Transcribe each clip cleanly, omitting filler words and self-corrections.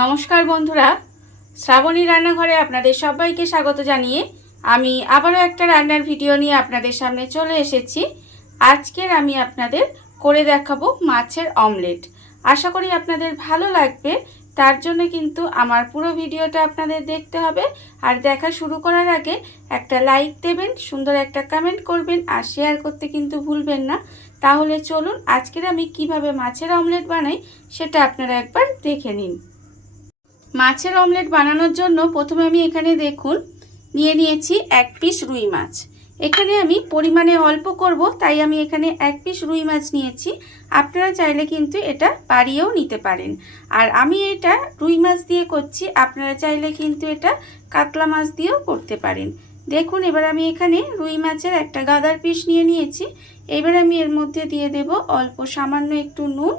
নমস্কার বন্ধুরা, শ্রাবণী রান্নাঘরে আপনাদের সবাইকে স্বাগত জানিয়ে আমি আবারও একটা রান্নার ভিডিও নিয়ে আপনাদের সামনে চলে এসেছি। আজকের আমি আপনাদের করে দেখাবো মাছের অমলেট। আশা করি আপনাদের ভালো লাগবে, তার জন্য কিন্তু আমার পুরো ভিডিওটা আপনাদের দেখতে হবে। আর দেখা শুরু করার আগে একটা লাইক দেবেন, সুন্দর একটা কমেন্ট করবেন আর শেয়ার করতে কিন্তু ভুলবেন না। তাহলে চলুন আজকের আমি কিভাবে মাছের অমলেট বানাই সেটা আপনারা একবার দেখে নিন। মাছের অমলেট বানানোর জন্য প্রথমে আমি এখানে দেখুন নিয়ে নিয়েছি এক পিস রুই মাছ। এখানে আমি পরিমাণে অল্প করব, তাই আমি এখানে এক পিস রুই মাছ নিয়েছি। আপনারা চাইলে কিন্তু এটা বাড়িয়েও নিতে পারেন। আর আমি এটা রুই মাছ দিয়ে করছি, আপনারা চাইলে কিন্তু এটা কাতলা মাছ দিয়েও করতে পারেন। দেখুন এবার আমি এখানে রুই মাছের একটা গাদার পিস নিয়ে নিয়েছি। এবার আমি এর মধ্যে দিয়ে দেব অল্প সামান্য একটু নুন,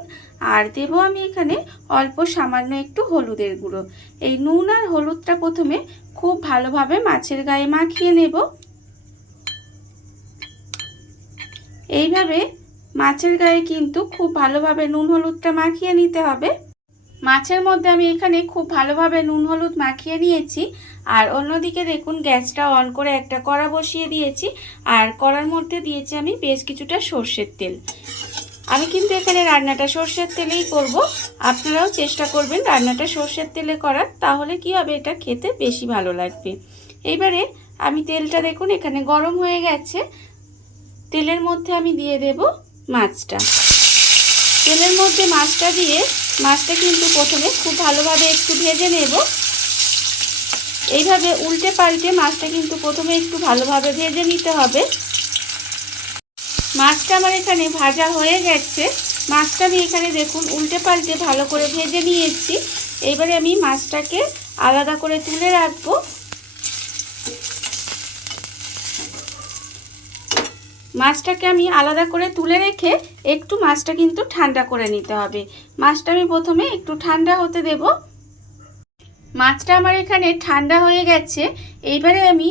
আর দেব আমি এখানে অল্প সামান্য একটু হলুদের গুঁড়ো। এই নুন আর হলুদটা প্রথমে খুব ভালোভাবে মাছের গায়ে মাখিয়ে নেব। এইভাবে মাছের গায়ে কিন্তু খুব ভালোভাবে নুন হলুদটা মাখিয়ে নিতে হবে। মাছের মধ্যে আমি এখানে খুব ভালোভাবে নুন হলুদ মাখিয়ে নিয়েছি। আর অন্যদিকে দেখুন গ্যাসটা অন করে একটা কড়া বসিয়ে দিয়েছি, আর কড়ার মধ্যে দিয়েছি আমি বেশ কিছুটা সর্ষের তেল। আমি কিন্তু এখানে রান্নাটা সর্ষের তেলেই করব, আপনারাও চেষ্টা করবেন রান্নাটা সর্ষের তেলে করার, তাহলে কি হবে এটা খেতে বেশি ভালো লাগবে। এইবারে আমি তেলটা দেখুন এখানে গরম হয়ে গেছে। তেলের মধ্যে আমি দিয়ে দেব মাছটা। তেলের মধ্যে মাছটা দিয়ে মাছটা কিন্তু প্রথমে খুব ভালোভাবে একটু ভেজে নেব। এইভাবে উল্টে পাল্টে মাছটা কিন্তু প্রথমে একটু ভালোভাবে ভেজে নিতে হবে। মাছটা আমার এখানে ভাজা হয়ে গেছে। মাছটা আমি এখানে দেখুন উল্টে পাল্টে ভালো করে ভেজে নিয়েছি। এইবারে আমি মাছটাকে আলাদা করে তুলে রাখবো। মাছটাকে আমি আলাদা করে তুলে রেখে একটু মাছটা কিন্তু ঠান্ডা করে নিতে হবে। মাছটা আমি প্রথমে একটু ঠান্ডা হতে দেব। মাছটা আমার এখানে ঠান্ডা হয়ে গেছে। এইবারে আমি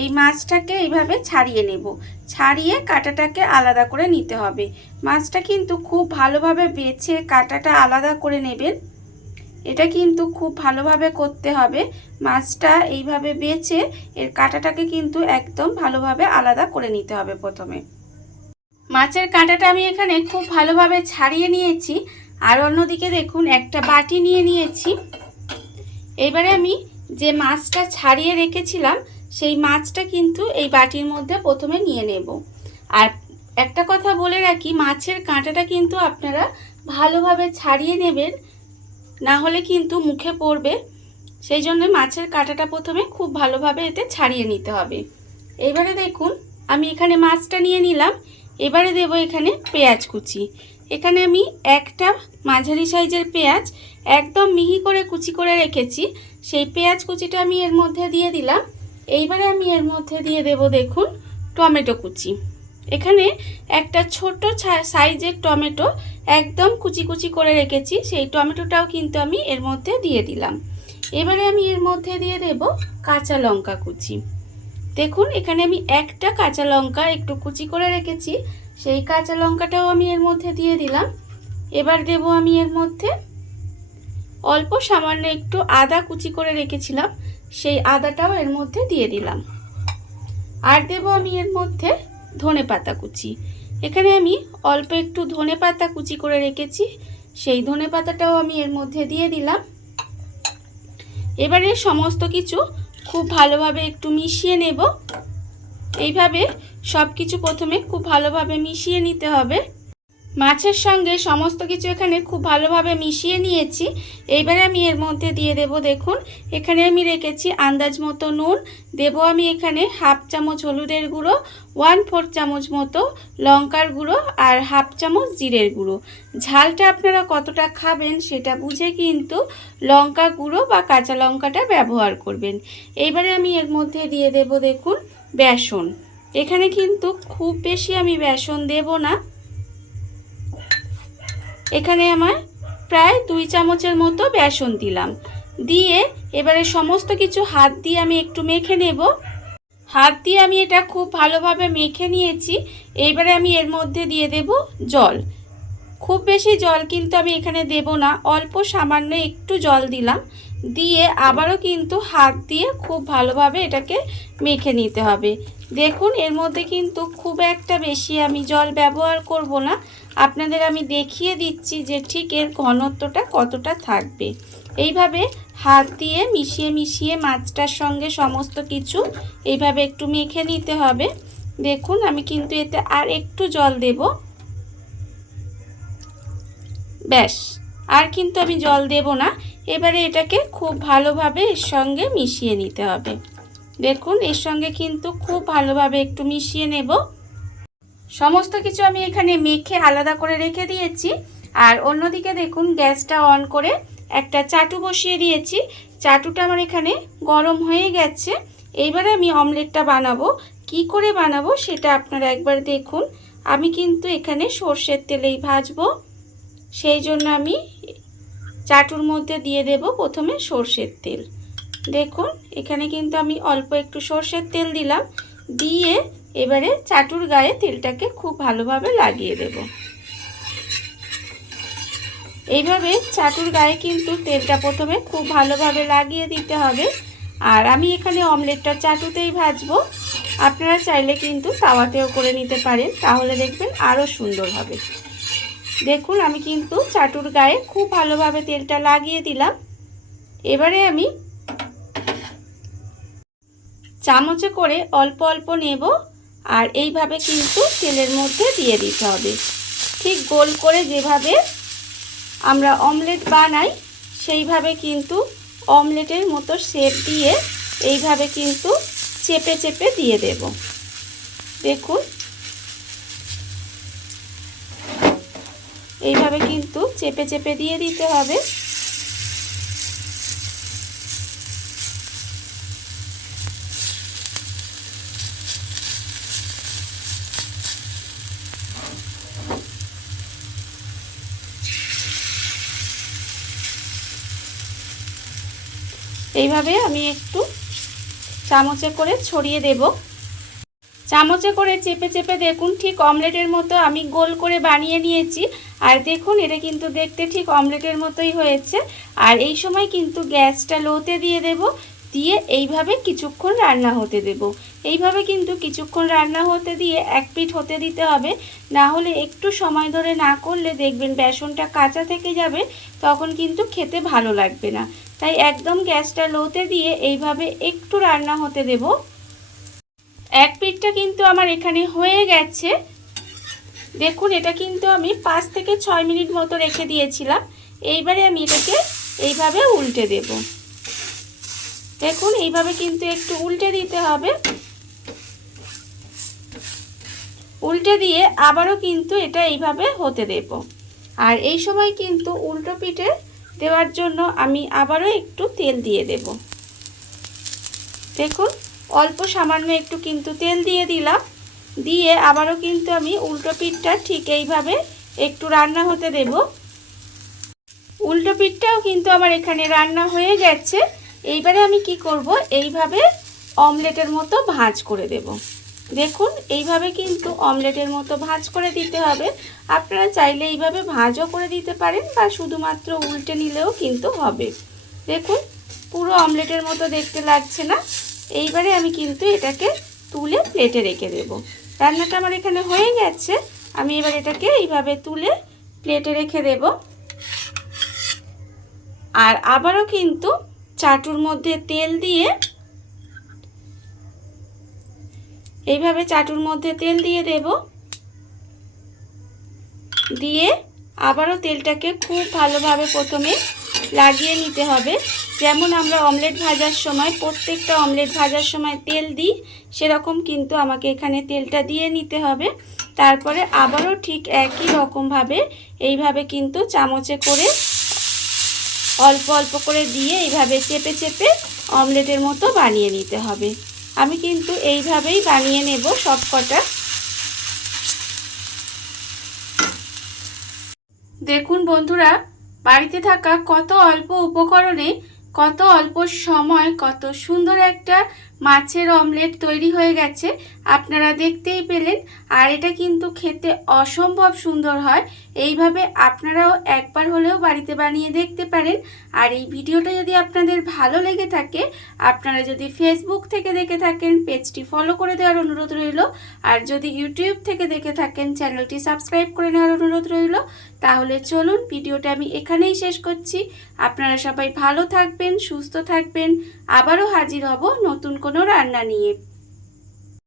এই মাছটাকে এইভাবে ছাড়িয়ে নেব। ছাড়িয়ে কাঁটাটাকে আলাদা করে নিতে হবে। মাছটা কিন্তু খুব ভালোভাবে বেছে কাঁটাটা আলাদা করে নেবেন। এটা কিন্তু খুব ভালোভাবে করতে হবে। মাছটা এইভাবে বেছে এর কাঁটাটাকে কিন্তু একদম ভালোভাবে আলাদা করে নিতে হবে। প্রথমে মাছের কাঁটাটা আমি এখানে খুব ভালোভাবে ছাড়িয়ে নিয়েছি। আর অন্যদিকে দেখুন একটা বাটি নিয়ে নিয়েছি। এবারে আমি যে মাছটা ছাড়িয়ে রেখেছিলাম সেই মাছটা কিন্তু এই বাটির মধ্যে প্রথমে নিয়ে নেব। আর একটা কথা বলে রাখি, মাছের কাঁটাটা কিন্তু আপনারা ভালোভাবে ছাড়িয়ে নেবেন, না হলে কিন্তু মুখে পড়বে। সেই জন্য মাছের কাঁটাটা প্রথমে খুব ভালোভাবে এতে ছাড়িয়ে নিতে হবে। এবারে দেখুন আমি এখানে মাছটা নিয়ে নিলাম। এবারে দেব এখানে পেঁয়াজ কুচি। এখানে আমি একটা মাঝারি সাইজের পেঁয়াজ একদম মিহি করে কুচি করে রেখেছি, সেই পেঁয়াজ কুচিটা আমি এর মধ্যে দিয়ে দিলাম। এইবারে আমি এর মধ্যে দিয়ে দেব দেখুন টমেটো কুচি। এখানে একটা ছোট সাইজের টমেটো একদম কুচি কুচি করে রেখেছি, সেই টমেটোটাও কিন্তু আমি এর মধ্যে দিয়ে দিলাম। এবারে আমি এর মধ্যে দিয়ে দেব কাঁচা লঙ্কা কুচি। দেখুন এখানে আমি একটা কাঁচা লঙ্কা একটু কুচি করে রেখেছি, সেই কাঁচা লঙ্কাটাও আমি এর মধ্যে দিয়ে দিলাম। এবার দেব আমি এর মধ্যে অল্প সামান্য একটু আদা কুচি করে রেখেছিলাম, সেই আদাটাও এর মধ্যে দিয়ে দিলাম। আর দেব আমি এর মধ্যে ধনেপাতা কুচি। এখানে আমি অল্প একটু ধনেপাতা কুচি করে রেখেছি, সেই ধনেপাতাটাও আমি এর মধ্যে দিয়ে দিলাম। এবারে সমস্ত কিছু খুব ভালোভাবে একটু মিশিয়ে নেব। এইভাবে সব কিছু প্রথমে খুব ভালোভাবে মিশিয়ে নিতে হবে। মাছের সঙ্গে সমস্ত কিছু এখানে খুব ভালোভাবে মিশিয়ে নিয়েছি। এইবারে আমি এর মধ্যে দিয়ে দেব দেখুন এখানে আমি রেখেছি আন্দাজ মতো নুন, দেব আমি এখানে হাফ চামচ হলুদের গুঁড়ো, 1/4 চামচ মতো লঙ্কার গুঁড়ো, আর হাফ চামচ জিরের গুঁড়ো। ঝালটা আপনারা কতটা খাবেন সেটা বুঝে কিন্তু লঙ্কা গুঁড়ো বা কাঁচা লঙ্কাটা ব্যবহার করবেন। এইবারে আমি এর মধ্যে দিয়ে দেব দেখুন বেসন। এখানে কিন্তু খুব বেশি আমি বেসন দেব না, এখানে আমার প্রায় 2 চামচের মতো বেসন দিলাম। দিয়ে এবারে সমস্ত কিছু হাত দিয়ে আমি একটু মেখে নেব। হাত দিয়ে আমি এটা খুব ভালোভাবে মেখে নিয়েছি। এইবারে আমি এর মধ্যে দিয়ে দেব জল। খুব বেশি জল কিন্তু আমি এখানে দেব না, অল্প সামান্য একটু জল দিলাম, দিয়ে আবারও কিন্তু হাত দিয়ে খুব ভালোভাবে এটাকে মেখে নিতে হবে। দেখুন এর মধ্যে কিন্তু খুব একটা বেশি আমি জল ব্যবহার করব না, আপনাদের আমি দেখিয়ে দিচ্ছি যে ঠিক এর ঘনত্বটা কতটা থাকবে। এইভাবে হাত দিয়ে মিশিয়ে মিশিয়ে মাছটার সঙ্গে সমস্ত কিছু এইভাবে একটু মেখে নিতে হবে। দেখুন আমি কিন্তু এতে আর একটু জল দেব, ব্যাস, আর কিন্তু আমি জল দেব না। এবারে এটাকে খুব ভালোভাবে এর সঙ্গে মিশিয়ে নিতে হবে। দেখুন এর সঙ্গে কিন্তু খুব ভালোভাবে একটু মিশিয়ে নেব। সমস্ত কিছু আমি এখানে মেখে আলাদা করে রেখে দিয়েছি। আর অন্যদিকে দেখুন গ্যাসটা অন করে একটা চাটু বসিয়ে দিয়েছি। চাটুটা আমার এখানে গরম হয়ে গেছে। এইবারে আমি অমলেটটা বানাবো। কি করে বানাবো সেটা আপনারা একবার দেখুন। আমি কিন্তু এখানে সর্ষের তেলেই ভাজবো, সেই জন্য আমি চাটুর মধ্যে দিয়ে দেব প্রথমে সর্ষের তেল। দেখুন এখানে কিন্তু আমি অল্প একটু সর্ষের তেল দিলাম, দিয়ে এবারে চাটুর গায়ে তেলটাকে খুব ভালোভাবে লাগিয়ে দেব। এইভাবে চাটুর গায়ে কিন্তু তেলটা প্রথমে খুব ভালোভাবে লাগিয়ে দিতে হবে। আর আমি এখানে অমলেটটা চাটুতেই ভাজবো, আপনারা চাইলে কিন্তু তাওয়াতেও করে নিতে পারেন, তাহলে দেখবেন আরও সুন্দর হবে। দেখুন আমি কিন্তু চাটুর গায়ে খুব ভালোভাবে তেলটা লাগিয়ে দিলাম। এবারে আমি চামচে করে অল্প অল্প নেব, আর এইভাবে কিন্তু তেলের মধ্যে দিয়ে দিতে হবে। ঠিক গোল করে যেভাবে আমরা অমলেট বানাই সেইভাবে কিন্তু অমলেটের মতো শেপ দিয়ে এইভাবে কিন্তু চেপে চেপে দিয়ে দেব। দেখুন এইভাবে কিন্তু চেপে চেপে দিয়ে দিতে হবে। এইভাবে আমি একটু চামচে করে ছড়িয়ে দেব। চামচে করে চেপে চেপে দেখুন ঠিক অমলেটের মতো আমি গোল করে বানিয়ে নিয়েছি। আর দেখুন এটা কিন্তু দেখতে ঠিক অমলেটের মতোই হয়েছে। আর এই সময় কিন্তু গ্যাসটা লোতে দিয়ে দেব, দিয়ে এইভাবে কিছুক্ষণ রান্না হতে দেব। এইভাবে কিন্তু কিছুক্ষণ রান্না হতে দিয়ে এক পিঠ হতে দিতে হবে, না হলে একটু সময় ধরে না করলে দেখবেন বেসনটা কাঁচা থেকে যাবে, তখন কিন্তু খেতে ভালো লাগবে না। তাই একদম গ্যাসটা লোতে দিয়ে এইভাবে একটু রান্না হতে দেব। এক পিঠটা কিন্তু আমার এখানে হয়ে গেছে। দেখুন এটা কিন্তু আমি 5 থেকে 6 মিনিট মতো রেখে দিয়েছিলাম। এইবারে আমি এটাকে এইভাবে উল্টে দেব। দেখুন এইভাবে কিন্তু একটু উল্টে দিতে হবে। উল্টে দিয়ে আবারও কিন্তু এটা এইভাবে হতে দেব। আর এই সময় কিন্তু উল্টো পিঠে দেওয়ার জন্য আমি আবারও একটু তেল দিয়ে দেব। দেখুন অল্প সামান্য একটু কিন্তু তেল দিয়ে দিলাম, দিয়ে আবারও কিন্তু আমি উল্টো পিঠটা ঠিক এইভাবে একটু রান্না হতে দেব। উল্টো পিঠটাও কিন্তু আমার এখানে রান্না হয়ে গেছে। এইবারে আমি কি করব, এইভাবে অমলেটের মতো ভাঁজ করে দেব। দেখুন এইভাবে কিন্তু অমলেটের মতো ভাঁজ করে দিতে হবে। আপনারা চাইলে এইভাবে ভাঁজও করে দিতে পারেন, বা শুধুমাত্র উল্টে নিলেও কিন্তু হবে। দেখুন পুরো অমলেটের মতো দেখতে লাগছে না? এইবারে আমি কিন্তু এটাকে তুলে প্লেটে রেখে দেব। রান্নাটা আমার এখানে হয়ে গেছে। আমি এবার এটাকে এইভাবে তুলে প্লেটে রেখে দেব। আর আবারও কিন্তু চাটুর মধ্যে তেল দিয়ে এইভাবে চাটুর মধ্যে তেল দিয়ে দেব, দিয়ে আবারও তেলটাকে খুব ভালোভাবে প্রথমে লাগিয়ে নিতে হবে। যেমন আমরা অমলেট ভাজার সময় প্রত্যেকটা অমলেট ভাজার সময় তেল দিই, সেরকম কিন্তু আমাকে এখানে তেলটা দিয়ে নিতে হবে। তারপরে আবারও ঠিক একই রকমভাবে এইভাবে কিন্তু চামচে করে অল্প অল্প করে দিয়ে এইভাবে চেপে চেপে অমলেটের মতো বানিয়ে নিতে হবে। আমি কিন্তু এইভাবেই বানিয়ে নেব সব কটা। দেখুন বন্ধুরা, বাড়িতে থাকা কত অল্প উপকরণে কত অল্প সময় কত সুন্দর একটা মাছের অমলেট তৈরি হয়ে গেছে, আপনারা দেখতেই পেলেন। আর এটা কিন্তু খেতে অসম্ভব সুন্দর হয়। এইভাবে আপনারাও একবার হলেও বাড়িতে বানিয়ে দেখতে পারেন। আর এই ভিডিওটা যদি আপনাদের ভালো লেগে থাকে, আপনারা যদি ফেসবুক থেকে দেখে থাকেন পেজটি ফলো করে দেওয়ার অনুরোধ রইল। আর যদি ইউটিউব থেকে দেখে থাকেন চ্যানেলটি সাবস্ক্রাইব করে নেওয়ার অনুরোধ রইল। তাহলে চলুন ভিডিওটা আমি এখানেই শেষ করছি। আপনারা সবাই ভালো থাকবেন, সুস্থ থাকবেন। আবারও হাজির হব নতুন কোনো রান্না নিয়ে।